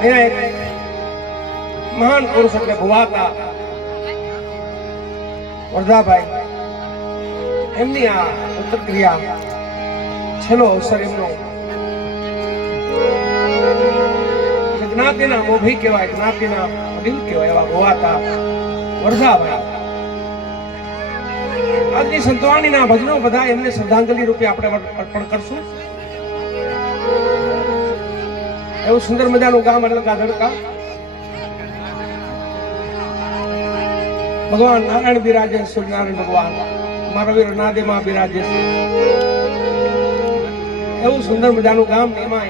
અહીંયા એક મહાન પુરુષ એટલે ભુવાતા વરદાભાઈ, એમની આ ઉત્તરક્રિયા છેલ્લો અવસર એમનો. જ્ઞાતિના મોભી કહેવાય, જ્ઞાતિના વડીલ કહેવાય એવા ભુવાતા વરદાભાઈ. આજની સંતવાણીના ભજનો બધા એમને શ્રદ્ધાંજલિ રૂપે આપણે અર્પણ કરશું. એવું સુંદર મજાનું ગામ એટલે ગાધડકા. ભગવાન નારાયણ બિરાજે, સૂર્યનારાયણ ભગવાન મારા વીર નાદેમાં બિરાજે. એવું સુંદર મજાનું ગામ. એમાં